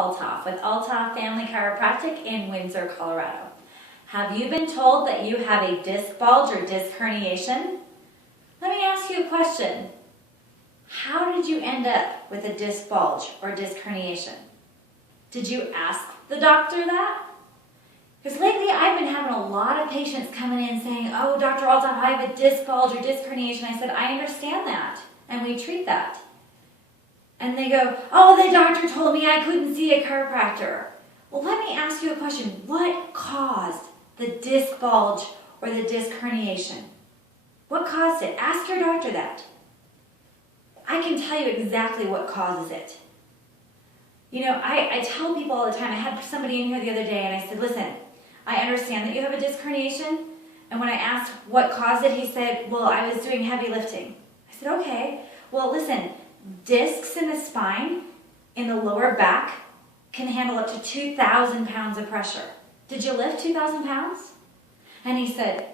Altoff with Altoff Family Chiropractic in Windsor, Colorado. Have you been told that you have a disc bulge or disc herniation? Let me ask you a question. How did you end up with a disc bulge or disc herniation? Did you ask the doctor that? Because lately I've been having a lot of patients coming in saying, "Oh, Dr. Altoff, I have a disc bulge or disc herniation." I said, "I understand that, and we treat that." And they go, "Oh, the doctor told me I couldn't see a chiropractor." Well, let me ask you a question. What caused the disc bulge or the disc herniation? What caused it? Ask your doctor that. I can tell you exactly what causes it. You know, I tell people all the time, I had somebody in here the other day and I said, "Listen, I understand that you have a disc herniation." And when I asked what caused it, he said, "Well, I was doing heavy lifting." I said, "Okay, well, listen, discs in the spine, in the lower back, can handle up to 2,000 pounds of pressure. Did you lift 2,000 pounds? And he said,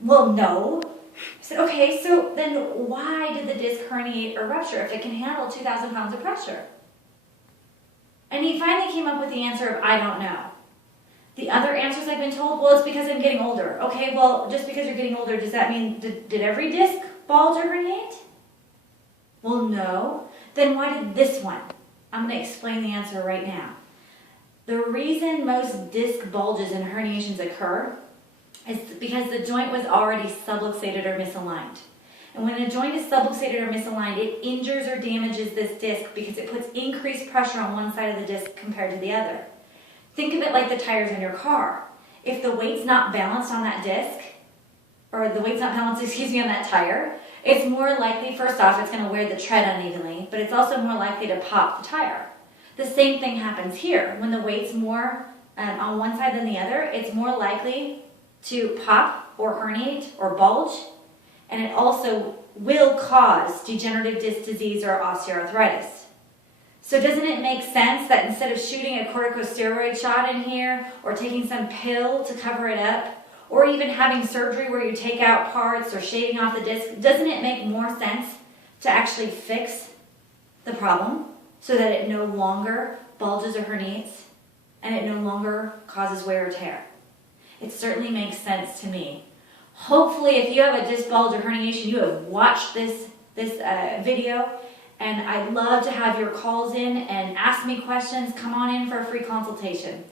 "Well, no." I said, "Okay, so then why did the disc herniate or rupture if it can handle 2,000 pounds of pressure?" And he finally came up with the answer of, "I don't know." The other answers I've been told, "Well, it's because I'm getting older." Okay, well, just because you're getting older, does that mean, did every disc bulge or herniate? Well, no. Then why did this one? I'm going to explain the answer right now. The reason most disc bulges and herniations occur is because the joint was already subluxated or misaligned. And when a joint is subluxated or misaligned, it injures or damages this disc because it puts increased pressure on one side of the disc compared to the other. Think of it like the tires in your car. If the weight's not balanced on that disc, or the weight's not balanced, on that tire, it's more likely, first off, it's going to wear the tread unevenly, but it's also more likely to pop the tire. The same thing happens here. When the weight's more on one side than the other, it's more likely to pop or herniate or bulge, and it also will cause degenerative disc disease or osteoarthritis. So doesn't it make sense that instead of shooting a corticosteroid shot in here, or taking some pill to cover it up, or even having surgery where you take out parts or shaving off the disc, doesn't it make more sense to actually fix the problem so that it no longer bulges or herniates and it no longer causes wear or tear? It certainly makes sense to me. Hopefully, if you have a disc bulge or herniation, you have watched this video, and I'd love to have your calls in and ask me questions. Come on in for a free consultation.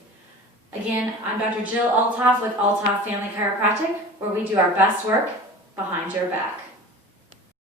Again, I'm Dr. Jill Altoff with Altoff Family Chiropractic, where we do our best work behind your back.